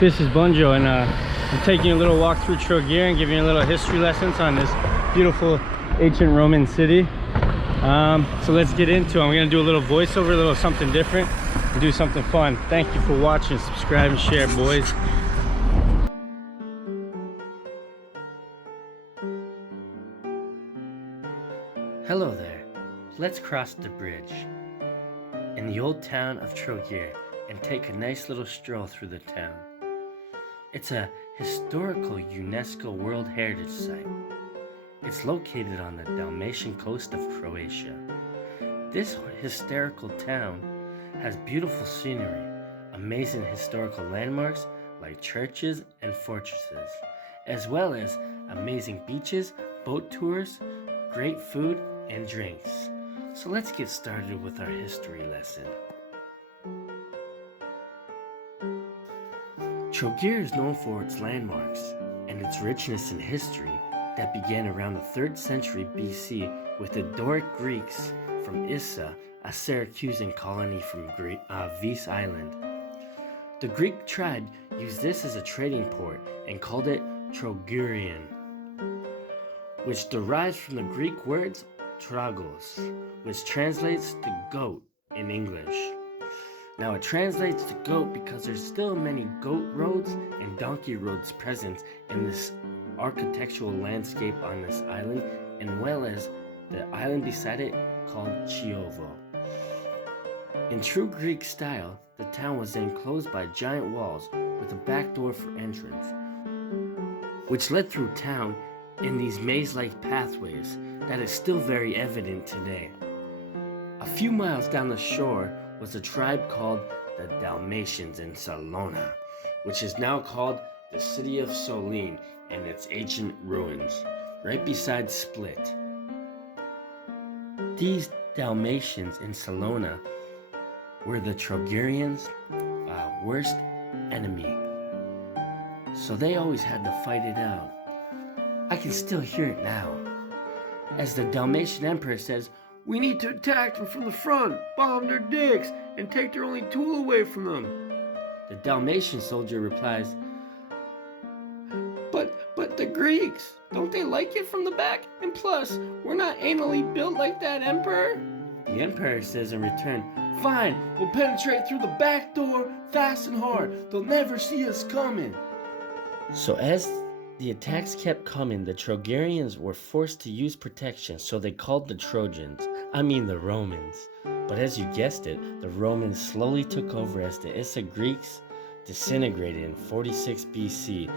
Thisisbunjo, and I'm taking a little walk through Trogir and giving you a little history lessons on this beautiful ancient Roman city. So let's get into it. I'm going to do a little voiceover, a little something different, and do something fun. Thank you for watching. Subscribe and share, boys. Hello there. Let's cross the bridge in the old town of Trogir and take a nice little stroll through the town. It's a historical UNESCO World Heritage Site. It's located on the Dalmatian coast of Croatia. This historical town has beautiful scenery, amazing historical landmarks like churches and fortresses, as well as amazing beaches, boat tours, great food, and drinks. So let's get started with our history lesson. Trogir is known for its landmarks and its richness in history that began around the 3rd century BC with the Doric Greeks from Issa, a Syracusan colony from Vis Island. The Greek tribe used this as a trading port and called it Trogirian, which derives from the Greek words Trogos, which translates to goat in English. Now it translates to goat because there's still many goat roads and donkey roads present in this architectural landscape on this island, and well as the island beside it called Chiovo. In true Greek style, the town was enclosed by giant walls with a back door for entrance, which led through town in these maze-like pathways that is still very evident today. A few miles down the shore was a tribe called the Dalmatians in Salona, which is now called the city of Solin and its ancient ruins, right beside Split. These Dalmatians in Salona were the Trogirians' worst enemy, so they always had to fight it out. I can still hear it now, as the Dalmatian emperor says, "We need to attack them from the front, bomb their dicks, and take their only tool away from them." The Dalmatian soldier replies, But the Greeks, don't they like it from the back? And plus, we're not anally built like that, Emperor." The Emperor says in return, "Fine, we'll penetrate through the back door fast and hard. They'll never see us coming." So as the attacks kept coming, the Trogirians were forced to use protection, so they called the the Romans. But as you guessed it, the Romans slowly took over as the Issa Greeks disintegrated in 46 BC,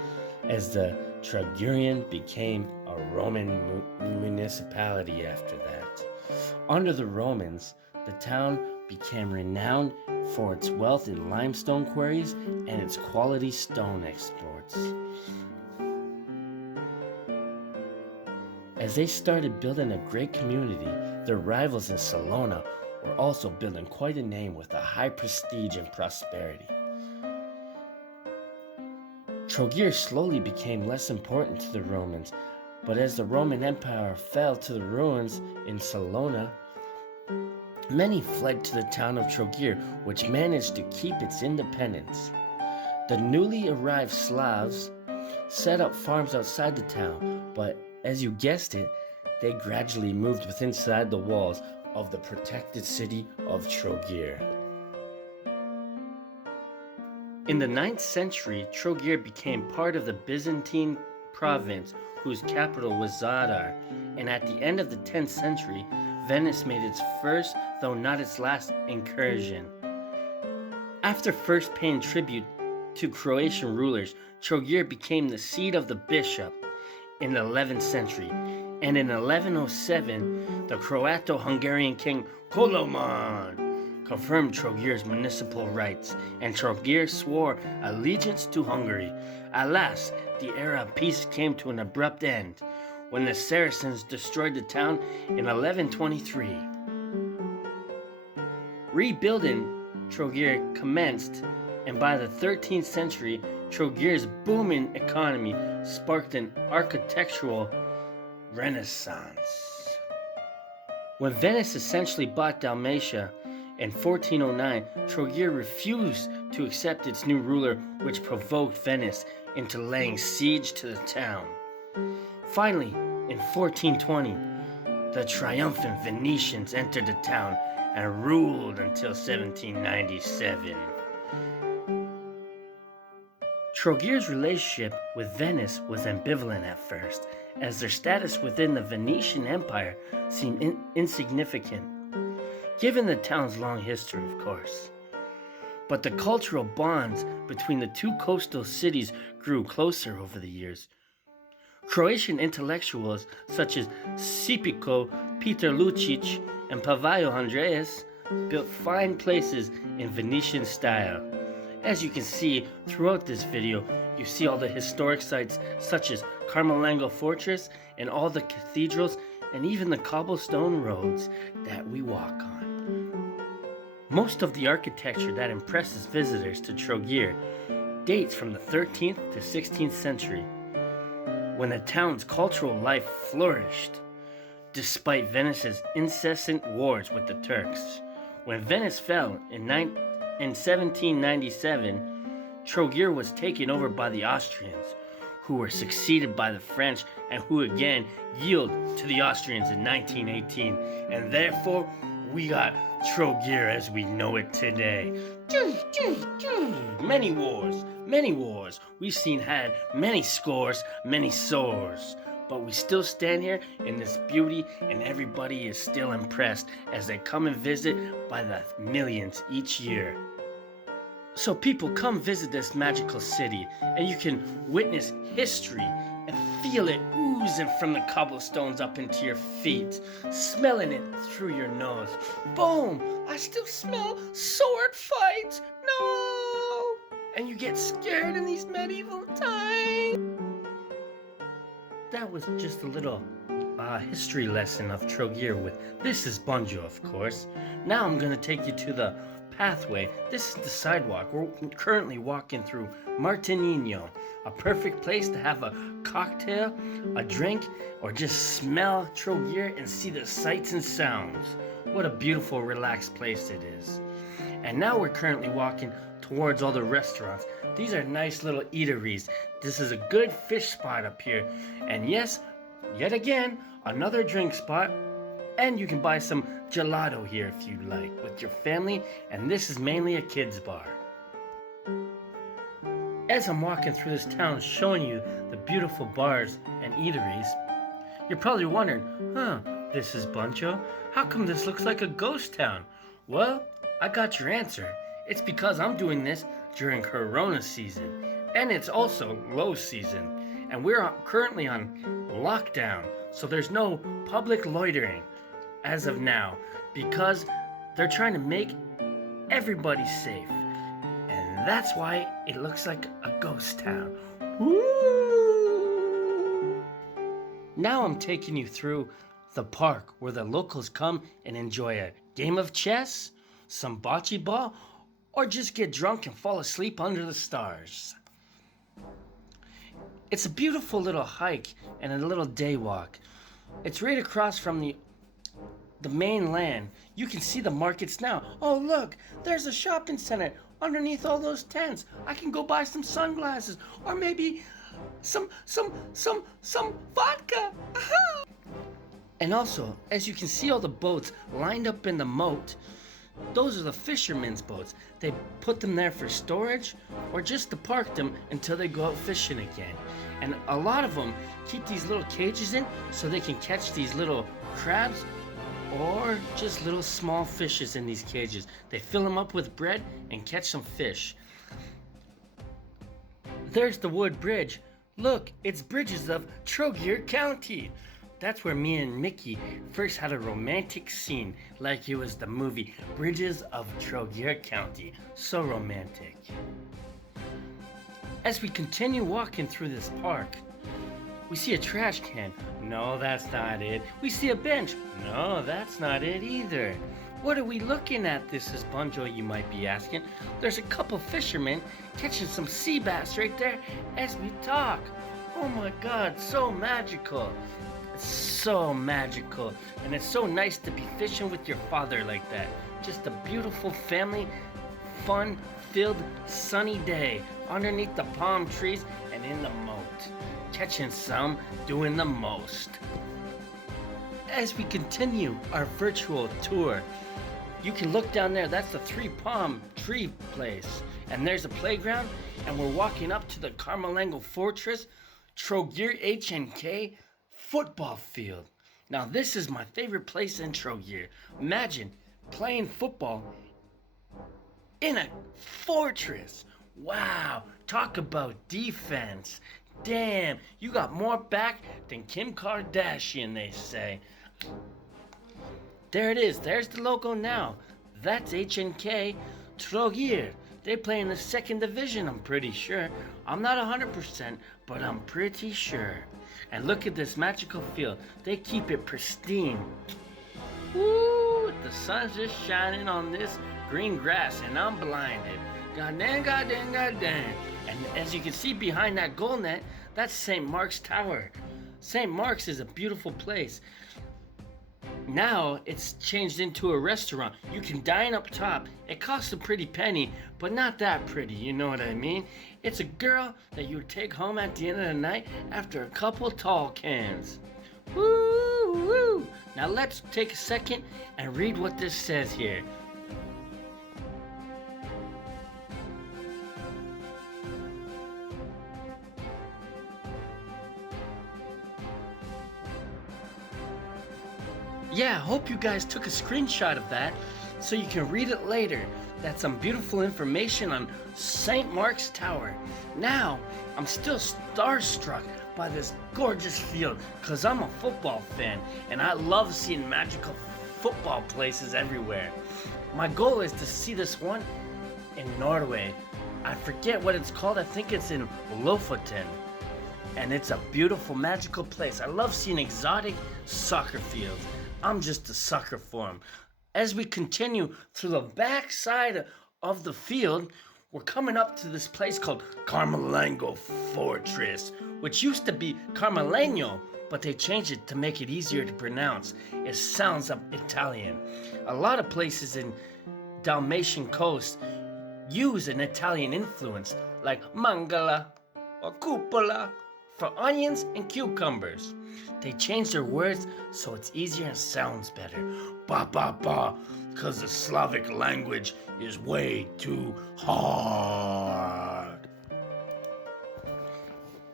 as the Trogirian became a Roman municipality after that. Under the Romans, the town became renowned for its wealth in limestone quarries and its quality stone exports. As they started building a great community, their rivals in Salona were also building quite a name with a high prestige and prosperity. Trogir slowly became less important to the Romans, but as the Roman Empire fell to the ruins in Salona, many fled to the town of Trogir, which managed to keep its independence. The newly arrived Slavs set up farms outside the town, but as you guessed it, they gradually moved within inside the walls of the protected city of Trogir. In the 9th century, Trogir became part of the Byzantine province whose capital was Zadar, and at the end of the 10th century, Venice made its first, though not its last, incursion. After first paying tribute to Croatian rulers, Trogir became the seat of the bishop in the 11th century, and in 1107, the Croato-Hungarian king Koloman confirmed Trogir's municipal rights, and Trogir swore allegiance to Hungary. Alas, the era of peace came to an abrupt end when the Saracens destroyed the town in 1123. Rebuilding Trogir commenced, and by the 13th century, Trogir's booming economy sparked an architectural renaissance. When Venice essentially bought Dalmatia in 1409, Trogir refused to accept its new ruler, which provoked Venice into laying siege to the town. Finally, in 1420, the triumphant Venetians entered the town and ruled until 1797. Trogir's relationship with Venice was ambivalent at first, as their status within the Venetian Empire seemed insignificant, given the town's long history, of course. But the cultural bonds between the two coastal cities grew closer over the years. Croatian intellectuals such as Sipiko, Peter Lucic, and Pavaio Andreas built fine places in Venetian style. As you can see throughout this video, you see all the historic sites such as Carmelango Fortress and all the cathedrals and even the cobblestone roads that we walk on. Most of the architecture that impresses visitors to Trogir dates from the 13th to 16th century, when the town's cultural life flourished, despite Venice's incessant wars with the Turks. When Venice fell in 1797, Trogir was taken over by the Austrians, who were succeeded by the French and who again yielded to the Austrians in 1918, and therefore we got Trogir as we know it today. Many wars, we've seen had many scores, many sores, but we still stand here in this beauty, and everybody is still impressed as they come and visit by the millions each year. So people, come visit this magical city, and you can witness history and feel it oozing from the cobblestones up into your feet, smelling it through your nose. Boom! I still smell sword fights! No! And you get scared in these medieval times. That was just a little history lesson of Trogir with Thisisbunjo, of course. Now I'm going to take you to the pathway. This is the sidewalk. We're currently walking through Martinino, a perfect place to have a cocktail, a drink, or just smell Trogir and see the sights and sounds. What a beautiful, relaxed place it is. And now we're currently walking towards all the restaurants. These are nice little eateries. This is a good fish spot up here. And yes, yet again, another drink spot. And you can buy some gelato here if you like with your family. And this is mainly a kids bar. As I'm walking through this town showing you the beautiful bars and eateries, you're probably wondering, Thisisbunjo, how come this looks like a ghost town? Well, I got your answer. It's because I'm doing this during Corona season, and it's also low season, and we're currently on lockdown, so there's no public loitering as of now, because they're trying to make everybody safe, and that's why it looks like a ghost town. Woo! Now I'm taking you through the park where the locals come and enjoy a game of chess, some bocce ball, or just get drunk and fall asleep under the stars. It's a beautiful little hike and a little day walk. It's right across from the main land. You can see the markets now. Oh look, there's a shopping center underneath all those tents. I can go buy some sunglasses or maybe some vodka. Aha! And also, as you can see all the boats lined up in the moat, those are the fishermen's boats. They put them there for storage or just to park them until they go out fishing again. And a lot of them keep these little cages in so they can catch these little crabs or just little small fishes in these cages. They fill them up with bread and catch some fish. There's the wood bridge. Look, it's Bridges of Trogir County. That's where me and Mickey first had a romantic scene, like it was the movie Bridges of Trogir County. So romantic. As we continue walking through this park, we see a trash can. No, that's not it. We see a bench. No, that's not it either. What are we looking at? Thisisbunjo, you might be asking. There's a couple fishermen catching some sea bass right there as we talk. Oh my God, so magical. It's so magical, and it's so nice to be fishing with your father like that. Just a beautiful family, fun filled sunny day underneath the palm trees and in the moat, catching some, doing the most. As we continue our virtual tour, you can look down there. That's the three palm tree place, and there's a playground, and we're walking up to the Carmalango Fortress Trogir HNK football field. Now this is my favorite place in Trogir. Imagine playing football in a fortress. Wow, talk about defense. Damn, you got more back than Kim Kardashian, they say. There it is, there's the logo now. That's HNK Trogir. They play in the second division, I'm pretty sure. I'm not 100%, but I'm pretty sure. And look at this magical field. They keep it pristine. Woo, the sun's just shining on this green grass and I'm blinded. Goddamn, goddamn, goddamn. And as you can see behind that goal net, that's St. Mark's Tower. St. Mark's is a beautiful place. Now it's changed into a restaurant. You can dine up top. It costs a pretty penny, but not that pretty, you know what I mean? It's a girl that you would take home at the end of the night after a couple tall cans. Woo, woo. Now let's take a second and read what this says here. Yeah, hope you guys took a screenshot of that so you can read it later. That's some beautiful information on St. Mark's Tower. Now, I'm still starstruck by this gorgeous field because I'm a football fan and I love seeing magical football places everywhere. My goal is to see this one in Norway. I forget what it's called. I think it's in Lofoten. And it's a beautiful, magical place. I love seeing exotic soccer fields. I'm just a sucker for them. As we continue through the back side of the field, we're coming up to this place called Carmalango Fortress, which used to be Carmalegno, but they changed it to make it easier to pronounce. It sounds Italian. A lot of places in Dalmatian coast use an Italian influence, like mangala or cupola, for onions and cucumbers. They changed their words so it's easier and sounds better. Ba ba ba, because the Slavic language is way too hard.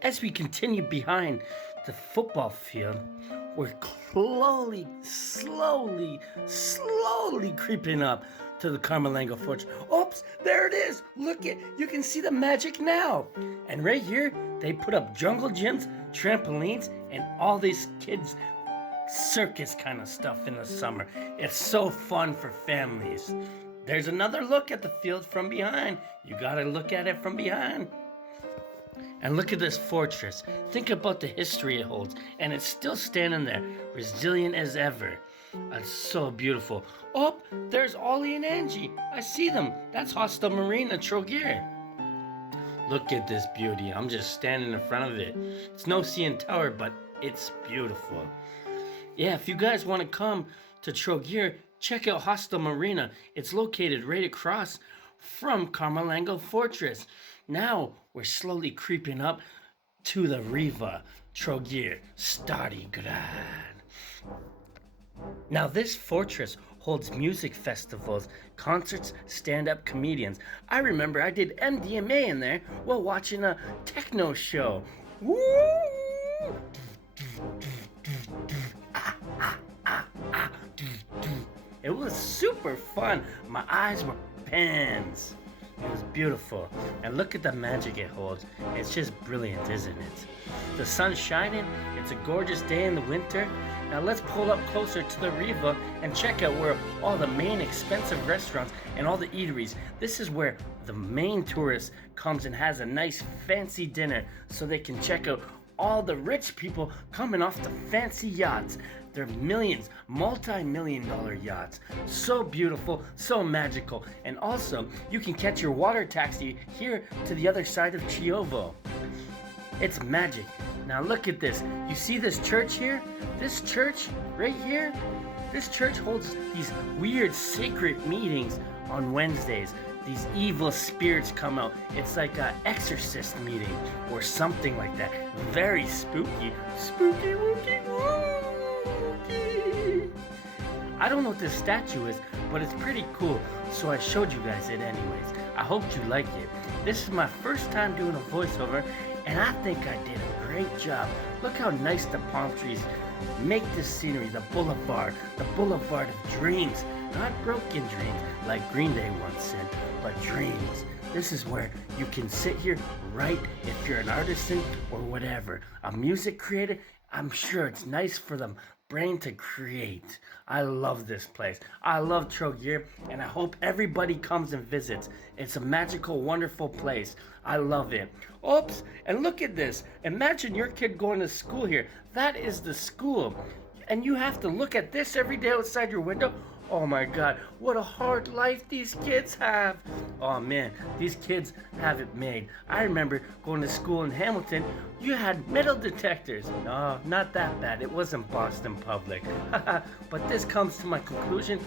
As we continue behind the football field, we're slowly creeping up to the Carmalango Fortress. Oops, there it is. Look it, you can see the magic now. And right here, they put up jungle gyms, trampolines, and all these kids' circus kind of stuff in the summer. It's so fun for families. There's another look at the field from behind. You gotta look at it from behind. And look at this fortress. Think about the history it holds, and it's still standing there, resilient as ever. It's so beautiful. Oh, there's Ollie and Angie. I see them. That's Hostel Marina Trogir. Look at this beauty. I'm just standing in front of it. It's no CN Tower, but it's beautiful. Yeah, if you guys want to come to Trogir, check out Hostel Marina. It's located right across from Carmalango Fortress. Now we're slowly creeping up to the Riva Trogir Stadigrad. Now this fortress holds music festivals, concerts, stand-up comedians. I remember I did MDMA in there while watching a techno show. Woo! It was super fun. My eyes were pens. It was beautiful. And look at the magic it holds. It's just brilliant, isn't it? The sun's shining. It's a gorgeous day in the winter. Now let's pull up closer to the Riva and check out where all the main expensive restaurants and all the eateries. This is where the main tourist comes and has a nice fancy dinner so they can check out all the rich people coming off the fancy yachts. They're millions, multi-million-dollar yachts. So beautiful, so magical. And also, you can catch your water taxi here to the other side of Chiovo. It's magic. Now look at this. You see this church here? This church right here? This church holds these weird sacred meetings on Wednesdays. these evil spirits come out. It's like an exorcist meeting or something like that. Very spooky. Spooky, wooky, wooky. I don't know what this statue is, but it's pretty cool, so I showed you guys it anyways. I hope you like it. This is my first time doing a voiceover, and I think I did a great job. Look how nice the palm trees make this scenery, the boulevard of dreams. Not broken dreams, like Green Day once said, but dreams. This is where you can sit here, write, if you're an artisan or whatever. A music creator, I'm sure it's nice for them brain to create. I love this place. I love Trogir, and I hope everybody comes and visits. It's a magical, wonderful place. I love it. Oops, and look at this. Imagine your kid going to school here. That is the school. And you have to look at this every day outside your window. Oh my God, what a hard life these kids have. Oh man, these kids have it made. I remember going to school in Hamilton, you had metal detectors. No, not that bad. It wasn't Boston Public. But this comes to my conclusion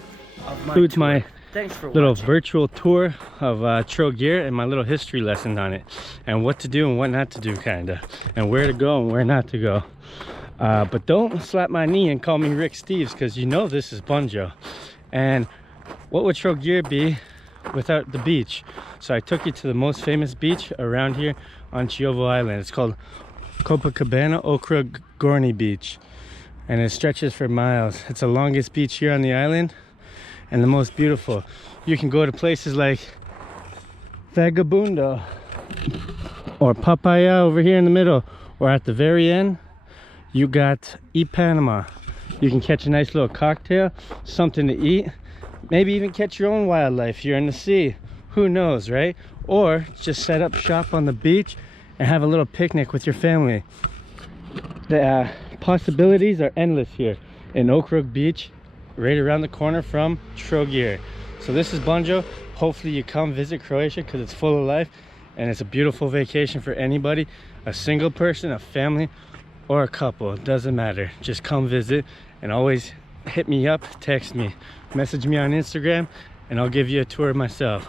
of my tour. My Thanks for little watching. virtual tour of Trogir and my little history lesson on it. And what to do and what not to do, kinda. And where to go and where not to go. But don't slap my knee and call me Rick Steves, because you know this is Bunjo. And what would Trogir be without the beach? So I took you to the most famous beach around here on Chiovo Island. It's called Copacabana Okra Gorny Beach, and it stretches for miles. It's the longest beach here on the island and the most beautiful. You can go to places like Vagabundo or Papaya over here in the middle, or at the very end you got Ipanema. You can catch a nice little cocktail, something to eat, maybe even catch your own wildlife here in the sea. Who knows, right? Or just set up shop on the beach and have a little picnic with your family. The possibilities are endless here in Okrug Beach, right around the corner from Trogir. So this is Bunjo. Hopefully you come visit Croatia, because it's full of life and it's a beautiful vacation for anybody, a single person, a family, or a couple. It doesn't matter. Just come visit, and always hit me up, text me, message me on Instagram, and I'll give you a tour myself.